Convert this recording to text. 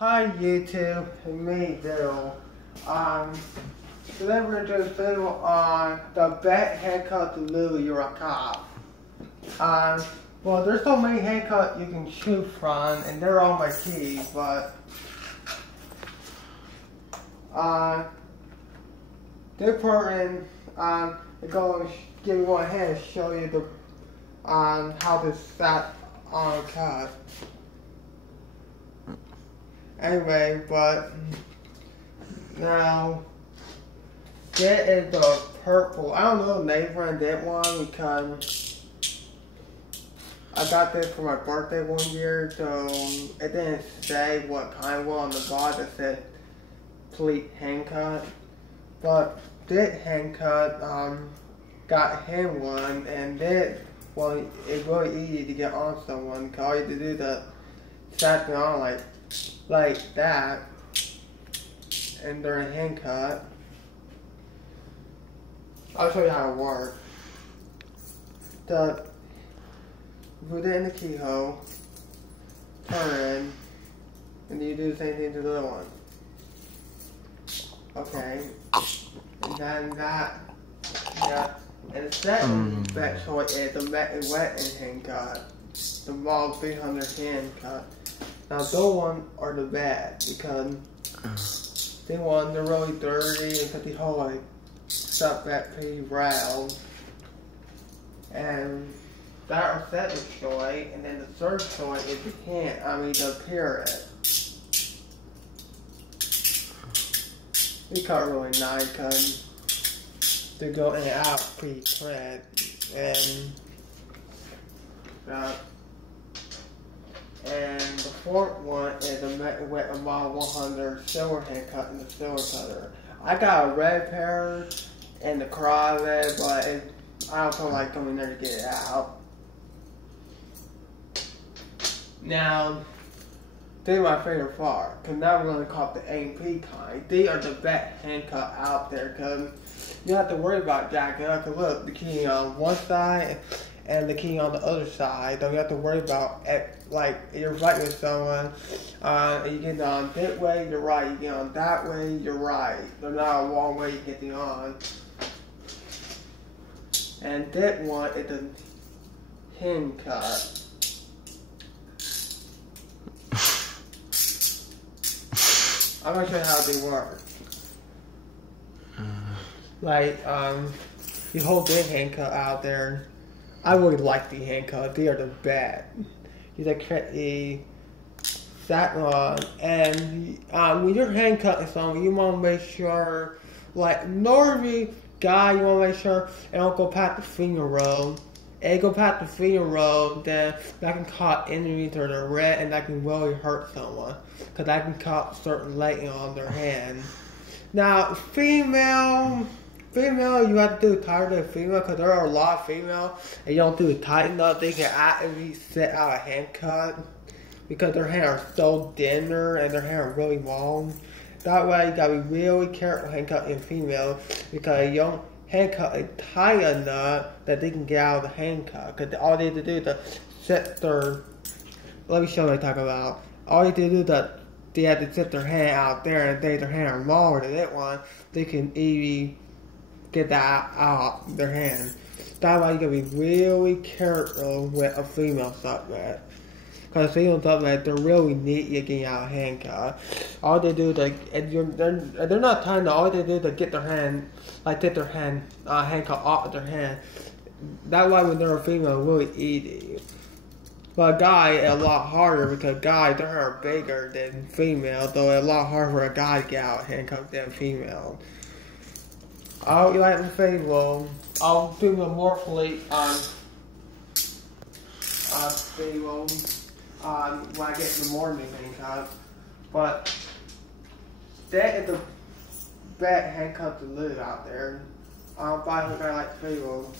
Hi YouTube, it's me Bill. Today we're doing a video on the best haircut to lose your cop. Well, there's so many haircuts you can choose from, and they're all my keys, but this person is going to give you one hand and show you the how to set on a cut. Anyway, but now that is the purple. I don't know the name for that one because I got this for my birthday one year, so it didn't say what kind was on the bottom. It said complete handcut. But this handcut got him one, and this one is really easy to get on someone because all you have to do is set it on like that, and they're a hand cut. I'll show you how it works. Put it in the keyhole, turn, and you do the same thing to the other one. Okay, and then and the second best choice is the wet hand cut, the Mall 300 hand cut. Now those ones are the bad because they're really dirty and cut the whole stuff that pretty round. And that are second choice, and then the third choice is the period. We cut really nice because they go in and out pretty quick, and the fourth one is a Model 100 silver handcut and the silver cutter. I got a red pair and the cross red, but I don't feel like coming there to get it out. Now, they're my favorite far, because now we're going to call it the AMP kind. They are the best handcut out there, because you don't have to worry about jacking up. Because look, the key on one side and the key on the other side. Don't you have to worry about you're fighting with someone, and you get on that way, you're right. You get on that way, you're right. There's not a long way you get on. And that one is a hand cut. I'm gonna show you how they work. You hold that hand cut out there. I really like the hand cut. They are the best. You like the satin on, and when you're hand cutting someone, you want to make sure, normally, guy, you want to make sure it don't go past the finger roll. And it go past the finger roll, then that can cause injuries or the red, and that can really hurt someone, because that can cause certain lighting on their hand. Now, female, you have to do it tighter than female, because there are a lot of female, and you don't do it tight enough, they can actually set out a hand cut, because their hair are so thinner, and their hair are really long. That way, you gotta be really careful hand cutting female, because you don't hand cut it tight enough that they can get out of the hand cut, because all they have to do is set their, let me show you what I'm talking about. All you have to do is they have to set their hand out there, and if their hand are longer than that one, they can easily get that out of their hand. That's why you gotta be really careful with a female subject. Because female subject, they're really neat at getting out of hand cut. All they do is they're not tight enough, all they do is get their hand, take their hand cut off of their hand. That's why when they're a female, it's really easy. But a guy, it's a lot harder because guys, their hair are bigger than female, so it's a lot harder for a guy to get out handcuffed than female. I would like to say, well, I'll do the more fully on when I get the morning handcuff. But that is the best handcuff to live out there. I don't buy what I like to feel.